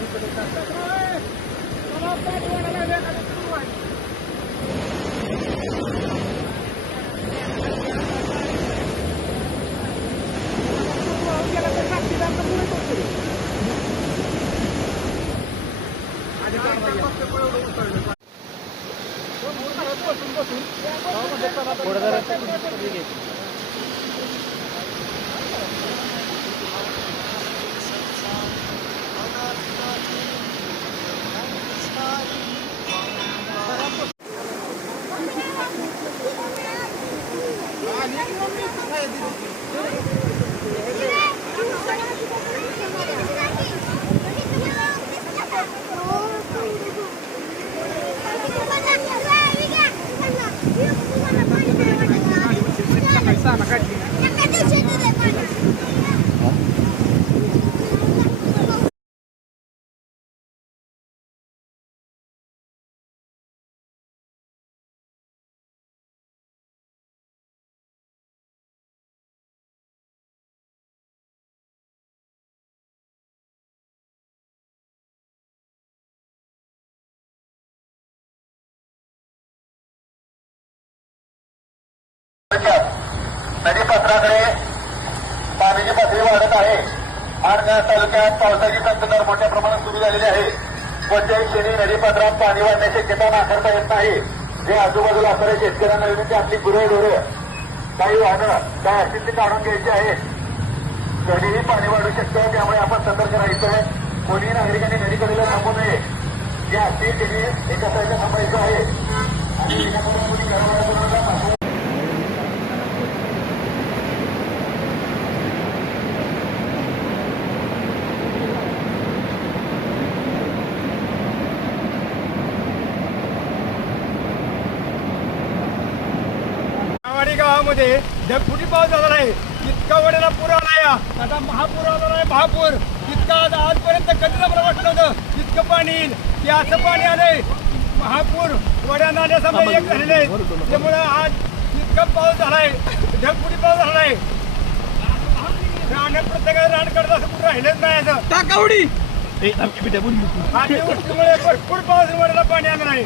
Kita harus berusaha untuk mengurangi はい。नदीपात्राकडे पाण्याची पातळी वाढत आहे. माणगाव तालुक्यात पावसाची संततधार मोठ्या प्रमाणात सुरू झालेली आहे. कोणत्याही क्षणी नदीपात्रात पाणी वाढण्याची शक्यता नाकारता येत नाही. जे आजूबाजूला असणाऱ्या शेतकऱ्यांना विनंती आपली गुरं ढोरं काही वाहनं काय असतील ती काढून घ्यायची आहेत. कधीही पाणी वाढू शकतं त्यामुळे आपण सतर्क राहायचं. कोणीही नागरिकांनी नदीकडेला थांबू नये. जे असतील त्यांनी एका साईडला थांबायचं आहे. आणि गावामध्ये ढगफुटी पाऊस झाला आहे? इतका वड्याला पूर आला आता महापूर आला नाही महापूर. इतका आज आजपर्यंत कधीच मला वाटलं नव्हतं इतकं पाणी येईल. की असं पाणी आलंय. महापूर वड्या नाल्यासमोर एक झालेले आहेत. त्यामुळं आज इतका पाऊस झालाय. ढगफुटी पाऊस झालाय राहणं प्रत्येकाला रान करत असं कुठं राहिलेच नाही असं. टाकावडी! भरपूर पाऊस वड्याला पाणी आलं नाही